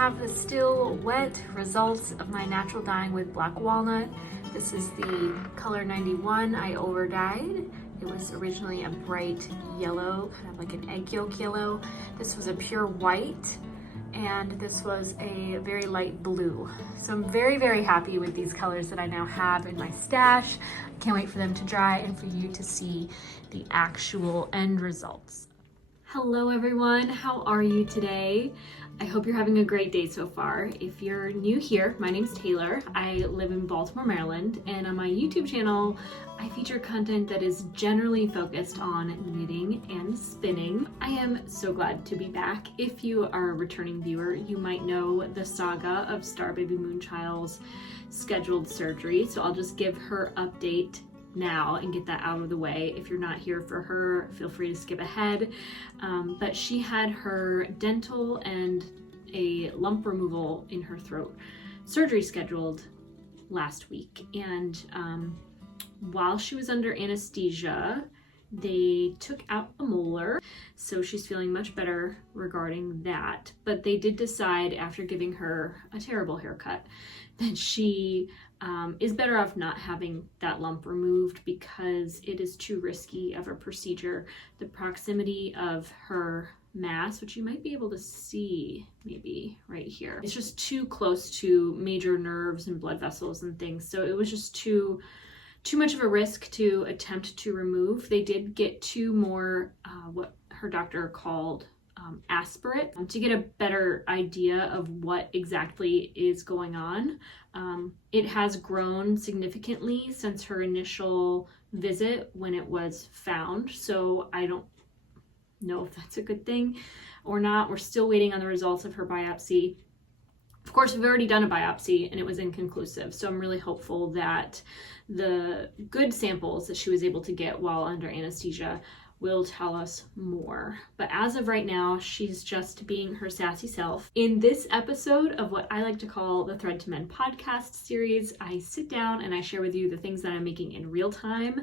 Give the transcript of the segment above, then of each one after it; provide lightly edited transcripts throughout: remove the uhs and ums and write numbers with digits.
have the still wet results of my natural dyeing with black walnut. This is the color 91 I over dyed. It was originally a bright yellow, kind of like an egg yolk yellow. This was a pure white, and this was a very light blue. So I'm very, very happy with these colors that I now have in my stash. I can't wait for them to dry and for you to see the actual end results. Hello everyone, how are you today? I hope you're having a great day so far. If you're new here, my name's Taylor. I live in Baltimore, Maryland, and on my YouTube channel, I feature content that is generally focused on knitting and spinning. I am so glad to be back. If you are a returning viewer, you might know the saga of Star Baby Moonchild's scheduled surgery, so I'll just give her update now and get that out of the way. If you're not here for her, feel free to skip ahead. But she had her dental and a lump removal in her throat surgery scheduled last week, and while she was under anesthesia, they took out a molar, so she's feeling much better regarding that. But they did decide, after giving her a terrible haircut, that she is better off not having that lump removed because it is too risky of a procedure. The proximity of her mass, which you might be able to see maybe right here, it's just too close to major nerves and blood vessels and things. So it was just too much of a risk to attempt to remove. They did get two more, what her doctor called aspirate, to get a better idea of what exactly is going on. It has grown significantly since her initial visit when it was found, so I don't know if that's a good thing or not. We're still waiting on the results of her biopsy. Of course, we've already done a biopsy and it was inconclusive, so I'm really hopeful that the good samples that she was able to get while under anesthesia will tell us more. But as of right now, she's just being her sassy self. In this episode of what I like to call the Thread to Mend podcast series, I sit down and I share with you the things that I'm making in real time,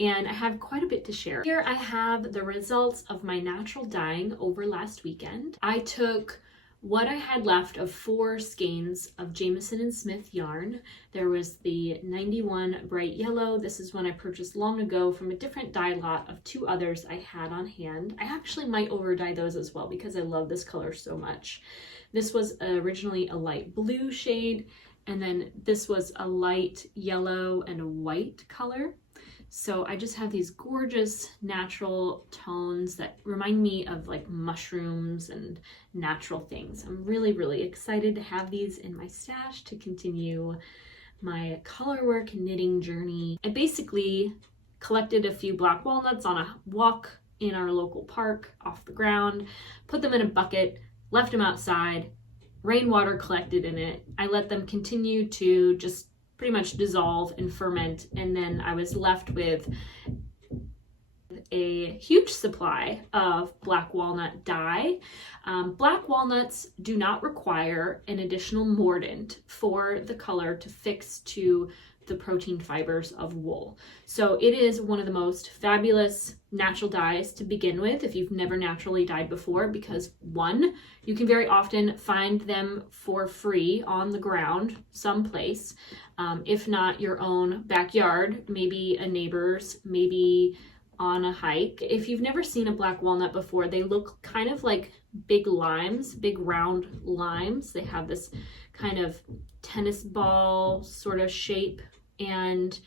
and I have quite a bit to share. Here I have the results of my natural dyeing over last weekend. I took what I had left of 4 skeins of Jamieson Smith yarn. There was the 91 bright yellow. This is one I purchased long ago from a different dye lot of 2 others I had on hand. I actually might over dye those as well because I love this color so much. This was originally a light blue shade, and then this was a light yellow and a white color. So I just have these gorgeous natural tones that remind me of like mushrooms and natural things. I'm really, really excited to have these in my stash to continue my colorwork knitting journey. I basically collected a few black walnuts on a walk in our local park off the ground, put them in a bucket, left them outside, rainwater collected in it. I let them continue to just pretty much dissolve and ferment, and then I was left with a huge supply of black walnut dye. Black walnuts do not require an additional mordant for the color to fix to the protein fibers of wool. So it is one of the most fabulous natural dyes to begin with if you've never naturally dyed before, because 1, you can very often find them for free on the ground someplace, if not your own backyard, maybe a neighbor's, maybe on a hike. If you've never seen a black walnut before, they look kind of like big limes, big round limes. They have this kind of tennis ball sort of shape, and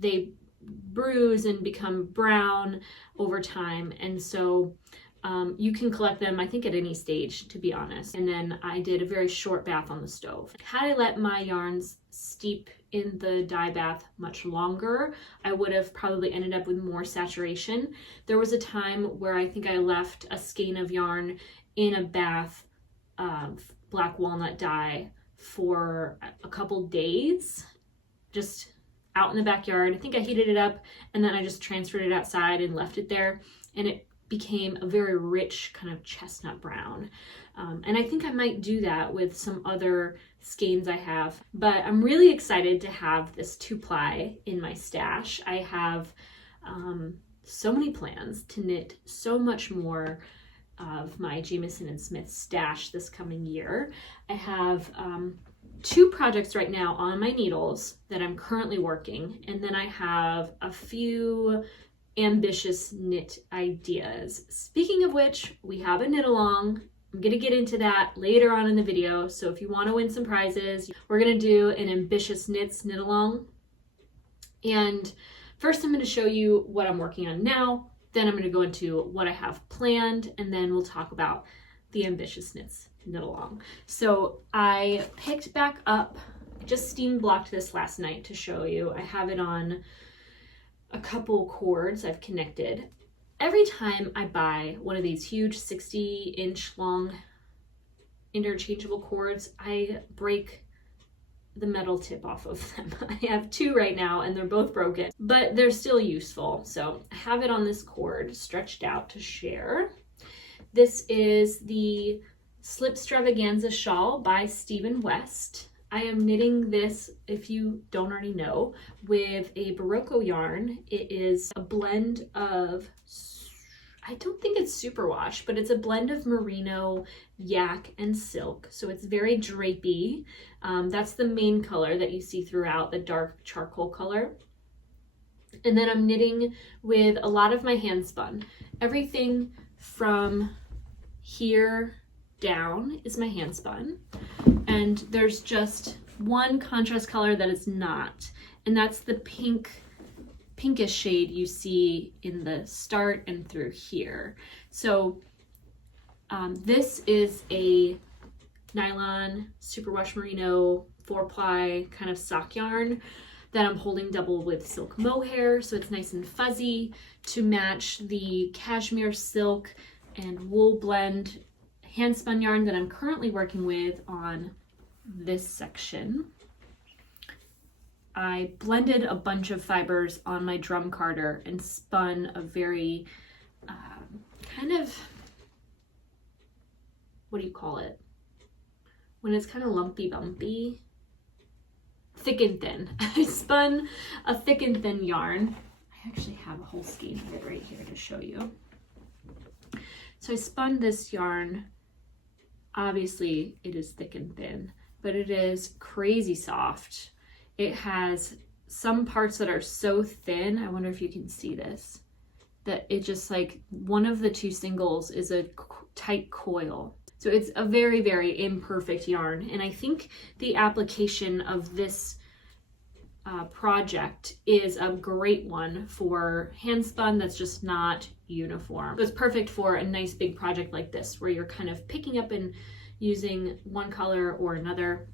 they bruise and become brown over time. And so you can collect them, I think, at any stage, to be honest. And then I did a very short bath on the stove. Had I let my yarns steep in the dye bath much longer, I would have probably ended up with more saturation. There was a time where I think I left a skein of yarn in a bath of black walnut dye for a couple days, just out in the backyard. I think I heated it up and then I just transferred it outside and left it there, and it became a very rich kind of chestnut brown. And I think I might do that with some other skeins I have, but I'm really excited to have this 2-ply in my stash. I have so many plans to knit so much more of my Jamieson Smith stash this coming year. I have 2 projects right now on my needles that I'm currently working, and then I have a few ambitious knit ideas. Speaking of which, we have a knit along. I'm gonna get into that later on in the video, so if you want to win some prizes, we're gonna do an ambitious knit along. And first I'm going to show you what I'm working on now, then I'm going to go into what I have planned, and then we'll talk about the ambitious knit along. So I picked back up, just steam blocked this last night to show you. I have it on a couple cords I've connected. Every time I buy one of these huge 60-inch long interchangeable cords, I break the metal tip off of them. I have 2 right now and they're both broken, but they're still useful. So I have it on this cord stretched out to share. This is the Slipstravaganza Shawl by Stephen West. I am knitting this, if you don't already know, with a Barocco yarn. It is a blend of, I don't think it's superwash, but it's a blend of merino, yak, and silk. So it's very drapey. That's the main color that you see throughout, the dark charcoal color. And then I'm knitting with a lot of my hand spun. Everything from here down is my hand spun. And there's just one contrast color that is not, and that's the pinkish shade you see in the start and through here. So this is a nylon superwash merino 4-ply kind of sock yarn that I'm holding double with silk mohair, so it's nice and fuzzy to match the cashmere silk and wool blend hand spun yarn that I'm currently working with on this section. I blended a bunch of fibers on my drum carder and spun a very kind of, what do you call it? When it's kind of lumpy bumpy, thick and thin. I spun a thick and thin yarn. I actually have a whole skein of it right here to show you. So I spun this yarn. Obviously it is thick and thin, but it is crazy soft. It has some parts that are so thin, I wonder if you can see this, that it just like one of the 2 singles is a tight coil. So it's a very, very imperfect yarn. And I think the application of this project is a great one for hand spun that's just not uniform. So it's perfect for a nice big project like this where you're kind of picking up and using one color or another.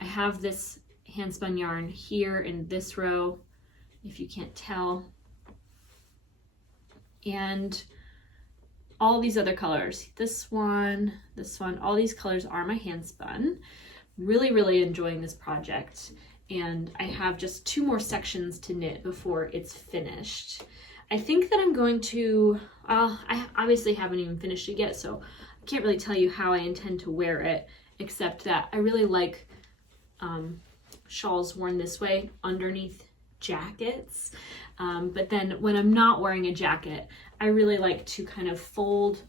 I have this hand spun yarn here in this row, if you can't tell, and all these other colors, this one, all these colors are my hand spun. Really, really enjoying this project, and I have just 2 more sections to knit before it's finished. I think that I'm going to, I obviously haven't even finished it yet, so I can't really tell you how I intend to wear it, except that I really like shawls worn this way underneath jackets. But then when I'm not wearing a jacket, I really like to kind of fold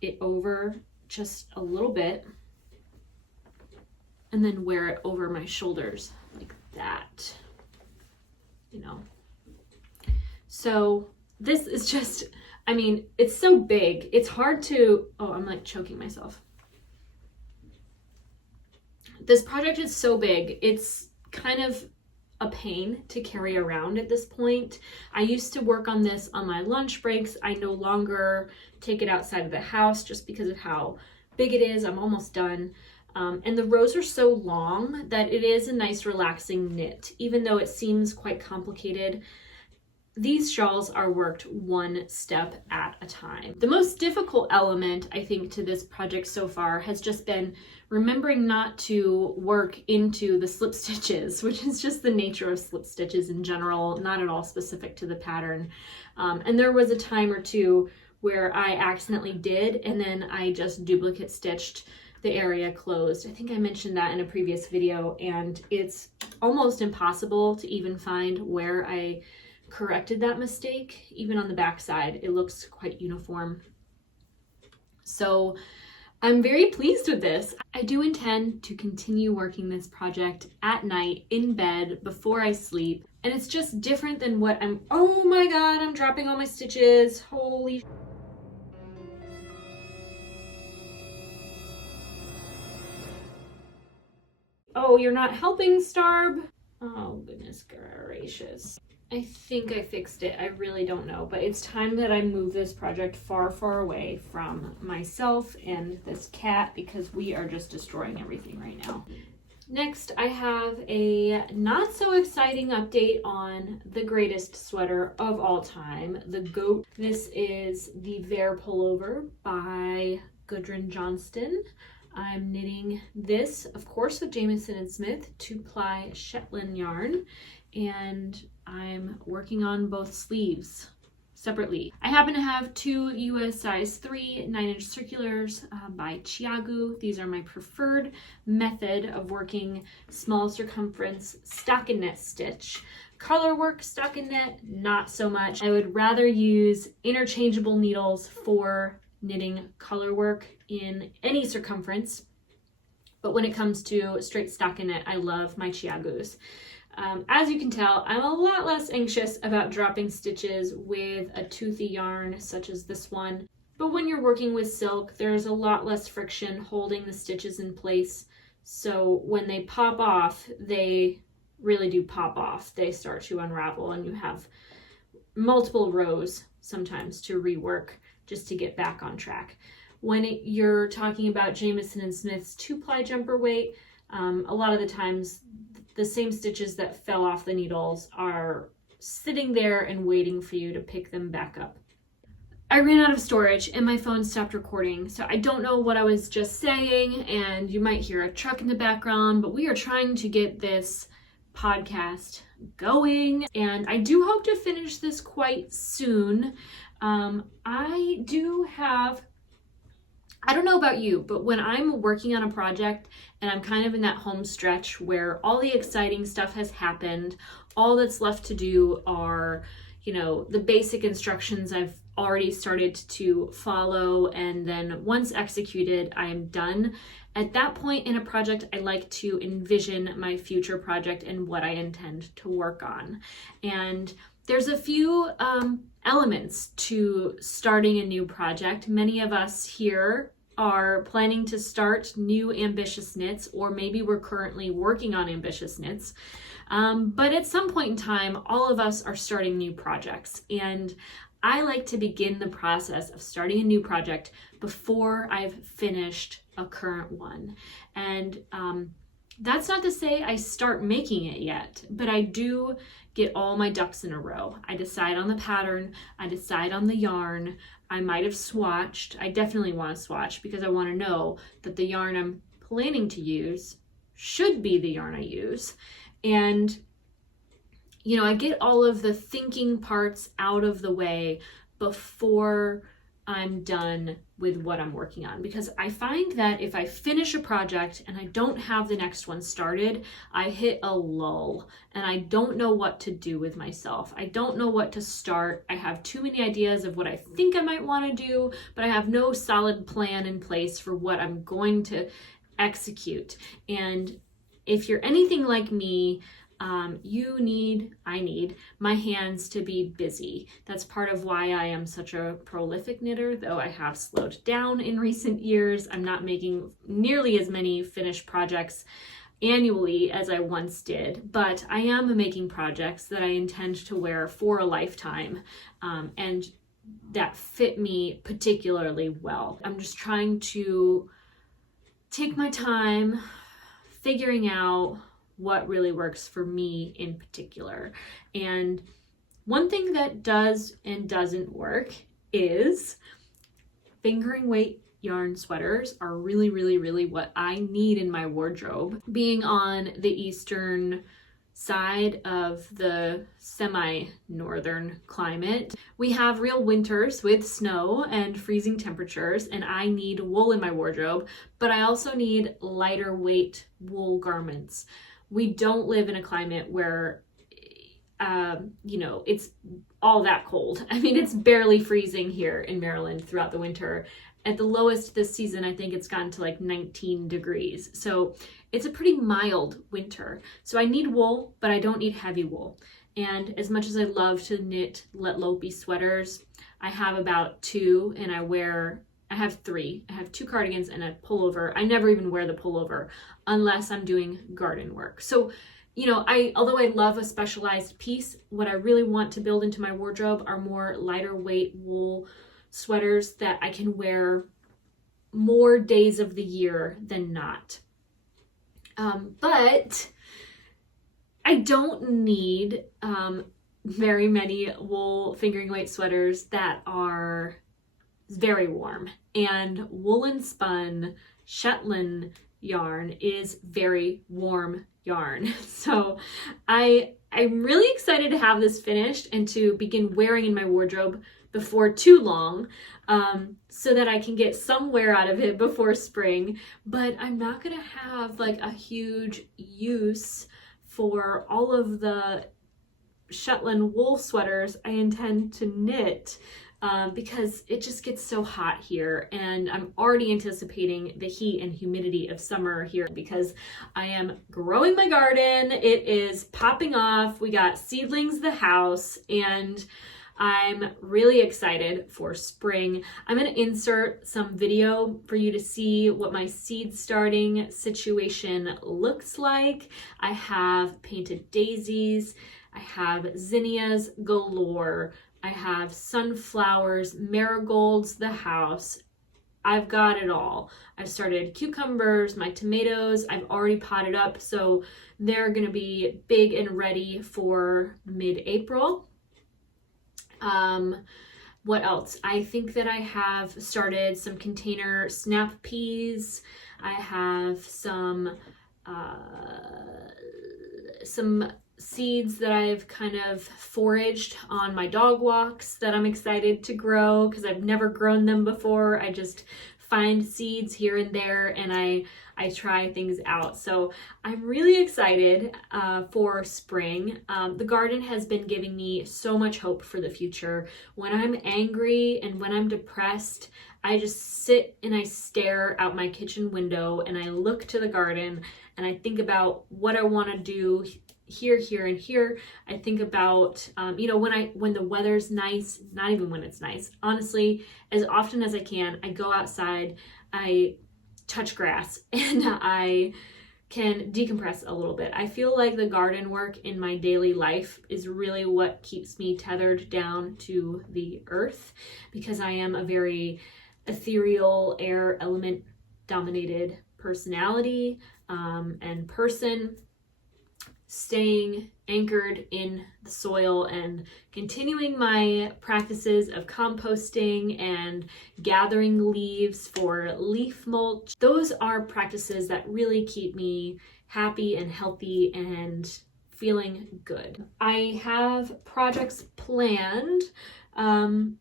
it over just a little bit and then wear it over my shoulders like that, you know. So this is just, I mean, it's so big. It's hard to, oh, I'm like choking myself. This project is so big. It's kind of a pain to carry around at this point. I used to work on this on my lunch breaks. I no longer take it outside of the house just because of how big it is. I'm almost done. And the rows are so long that it is a nice relaxing knit, even though it seems quite complicated. These shawls are worked one step at a time. The most difficult element, I think, to this project so far has just been remembering not to work into the slip stitches, which is just the nature of slip stitches in general, not at all specific to the pattern. And there was a time or two where I accidentally did, and then I just duplicate stitched the area closed. I think I mentioned that in a previous video, and it's almost impossible to even find where I corrected that mistake. Even on the back side, it looks quite uniform. So I'm very pleased with this. I do intend to continue working this project at night in bed before I sleep. And it's just different than what oh my God, I'm dropping all my stitches. Holy. Oh, you're not helping, Starb. Oh, goodness gracious. I think I fixed it. I really don't know, but it's time that I move this project far, far away from myself and this cat because we are just destroying everything right now. Next, I have a not so exciting update on the greatest sweater of all time, the goat. This is the Vair pullover by Gudrun Johnston. I'm knitting this, of course, with Jamieson Smith 2-ply Shetland yarn, and I'm working on both sleeves separately. I happen to have two US size 3 9-inch circulars by Chiagu. These are my preferred method of working small circumference stockinette stitch. Color work stockinette, not so much. I would rather use interchangeable needles for knitting color work in any circumference, but when it comes to straight stockinette, I love my Chiagus. As you can tell, I'm a lot less anxious about dropping stitches with a toothy yarn such as this one, but when you're working with silk, there's a lot less friction holding the stitches in place, so when they pop off, they really do pop off. They start to unravel and you have multiple rows sometimes to rework just to get back on track. When you're talking about Jamieson Smith's 2-ply jumper weight, a lot of the times the same stitches that fell off the needles are sitting there and waiting for you to pick them back up. I ran out of storage and my phone stopped recording, so I don't know what I was just saying, and you might hear a truck in the background, but we are trying to get this podcast going, and I do hope to finish this quite soon. I don't know about you, but when I'm working on a project and I'm kind of in that home stretch where all the exciting stuff has happened, all that's left to do are, the basic instructions I've already started to follow, and then once executed, I am done. At that point in a project, I like to envision my future project and what I intend to work on. And there's a few elements to starting a new project. Many of us here are planning to start new ambitious knits, or maybe we're currently working on ambitious knits. But at some point in time, all of us are starting new projects. And I like to begin the process of starting a new project before I've finished a current one. And that's not to say I start making it yet, but I do get all my ducks in a row. I decide on the pattern, I decide on the yarn, I might have swatched. I definitely want to swatch because I want to know that the yarn I'm planning to use should be the yarn I use. And, I get all of the thinking parts out of the way before I'm done with what I'm working on, because I find that if I finish a project and I don't have the next one started, I hit a lull and I don't know what to do with myself. I don't know what to start. I have too many ideas of what I think I might want to do, but I have no solid plan in place for what I'm going to execute. And if you're anything like me, I need my hands to be busy. That's part of why I am such a prolific knitter, though I have slowed down in recent years. I'm not making nearly as many finished projects annually as I once did, but I am making projects that I intend to wear for a lifetime, and that fit me particularly well. I'm just trying to take my time figuring out what really works for me in particular. And one thing that does and doesn't work is fingering weight yarn sweaters are really, really, really what I need in my wardrobe. Being on the eastern side of the semi-northern climate, we have real winters with snow and freezing temperatures, and I need wool in my wardrobe, but I also need lighter weight wool garments. We don't live in a climate where, it's all that cold. I mean, it's barely freezing here in Maryland throughout the winter. At the lowest this season, I think it's gotten to like 19 degrees. So it's a pretty mild winter. So I need wool, but I don't need heavy wool. And as much as I love to knit Let Low Be sweaters, I have about 2 and I have 3. I have 2 cardigans and a pullover. I never even wear the pullover unless I'm doing garden work. So, you know, although I love a specialized piece, what I really want to build into my wardrobe are more lighter weight wool sweaters that I can wear more days of the year than not. But I don't need very many wool fingering weight sweaters that are very warm. And woolen spun Shetland yarn is very warm yarn. So I'm really excited to have this finished and to begin wearing in my wardrobe before too long, so that I can get some wear out of it before spring. But I'm not gonna have like a huge use for all of the Shetland wool sweaters I intend to knit, because it just gets so hot here, and I'm already anticipating the heat and humidity of summer here because I am growing my garden. It is popping off. We got seedlings in the house, and I'm really excited for spring. I'm going to insert some video for you to see what my seed starting situation looks like. I have painted daisies. I have zinnias galore. I have sunflowers, marigolds, the house. I've got it all. I've started cucumbers, my tomatoes, I've already potted up, so they're gonna be big and ready for mid-April. What else? I think that I have started some container snap peas. I have some seeds that I've kind of foraged on my dog walks that I'm excited to grow because I've never grown them before. I just find seeds here and there and I try things out. So I'm really excited for spring. The garden has been giving me so much hope for the future. When I'm angry and when I'm depressed, I just sit and I stare out my kitchen window and I look to the garden and I think about what I want to do here, here, and here. I think about, when the weather's nice, not even when it's nice. Honestly, as often as I can, I go outside, I touch grass, and I can decompress a little bit. I feel like the garden work in my daily life is really what keeps me tethered down to the earth, because I am a very ethereal, air element dominated personality and person. Staying anchored in the soil and continuing my practices of composting and gathering leaves for leaf mulch. Those are practices that really keep me happy and healthy and feeling good. I have projects planned. I'll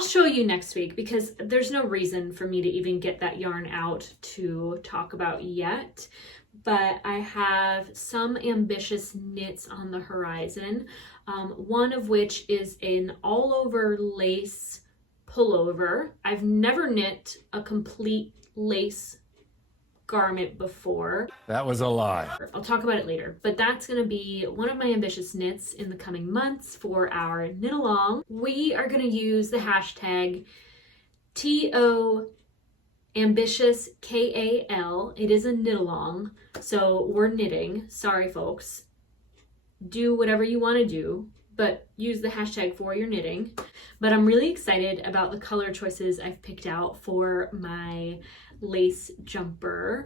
show you next week because there's no reason for me to even get that yarn out to talk about yet. But I have some ambitious knits on the horizon, one of which is an all-over lace pullover. I've never knit a complete lace garment before. That was a lie. I'll talk about it later, but that's going to be one of my ambitious knits in the coming months for our knit along. We are going to use the hashtag TO Ambitious KAL. It is a knit along, so we're knitting. Sorry folks, do whatever you want to do, but use the hashtag for your knitting. But I'm really excited about the color choices I've picked out for my lace jumper.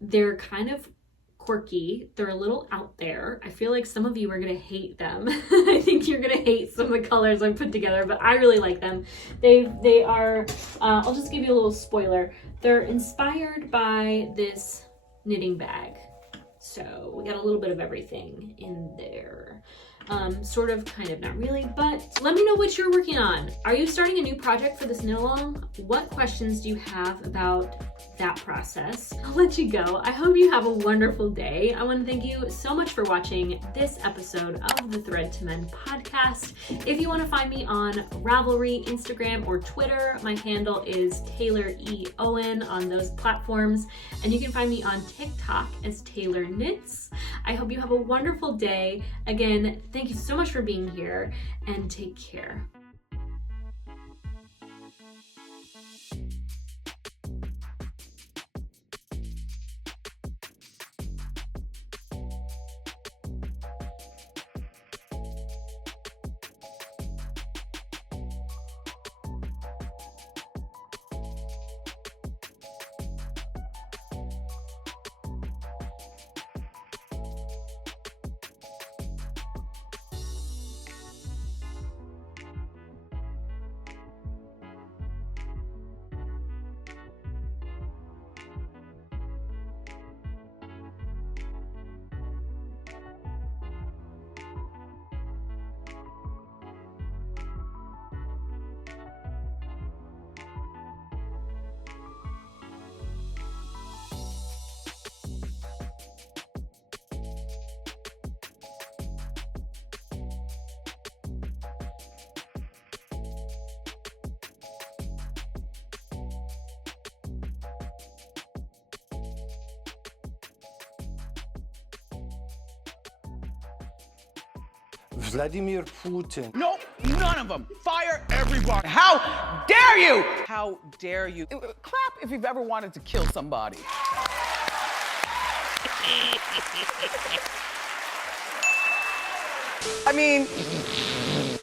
They're kind of quirky. They're a little out there. I feel like some of you are gonna hate them. I think you're gonna hate some of the colors I put together, but I really like them. They are, I'll just give you a little spoiler. They're inspired by this knitting bag. So we got a little bit of everything in there. Sort of, kind of, not really, but let me know what you're working on. Are you starting a new project for this knit along? What questions do you have about that process. I'll let you go. I hope you have a wonderful day. I want to thank you so much for watching this episode of the Thread to Mend podcast. If you want to find me on Ravelry, Instagram, or Twitter, my handle is Taylor E. Owen on those platforms. And you can find me on TikTok as Taylor Knits. I hope you have a wonderful day. Again, thank you so much for being here and take care. Vladimir Putin. No, none of them. Fire everybody. How dare you? How dare you? Clap if you've ever wanted to kill somebody. I mean...